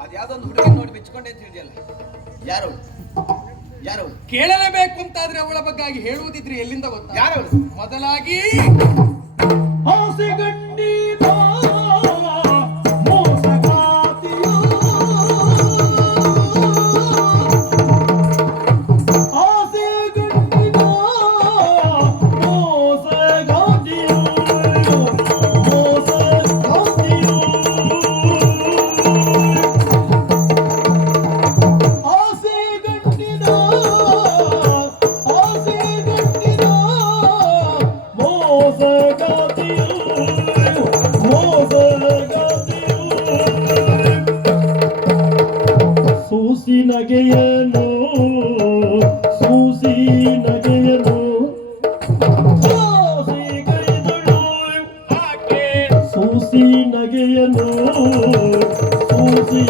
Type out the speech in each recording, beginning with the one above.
ಅದ್ಯಾವ್ದೊಂದು ಹುಡುಗಿ ನೋಡಿ ಮೆಚ್ಕೊಂಡೆ ಅಂತ ಹೇಳಿದೆಯಲ್ಲ? ಯಾರು ಯಾರು ಕೇಳಲೇಬೇಕು ಅಂತಾದ್ರೆ ಅವಳ ಬಗ್ಗೆ ಹೇಳುವುದಿದ್ರೆ ಎಲ್ಲಿಂದ ಗೊತ್ತಾ? ಯಾರು ಮೊದಲಾಗಿ ಸೂಸಿ ನಗೆಯನು ಸೂಸಿ ನಗೆಯನು. ಸೂಸಿ ನಗೆಯನು ಸೂಸಿ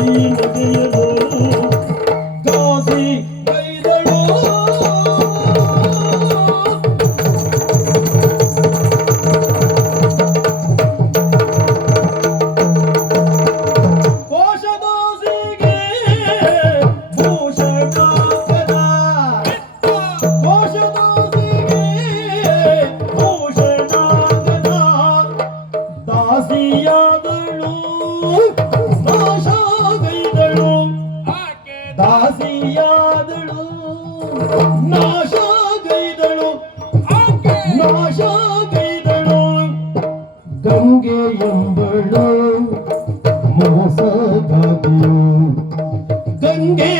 ದಾಸಿಯಾದಳು ನಾಶಗೈದಳು. ದಾಸಿಯಾದಳು ನಾಶಗೈದಳು. ನಾಶಗೈದಳು. ಗಂಗೆ ಎಂಬಳು ಮೋಸಗಾತಿಯು ಗಂಗೆ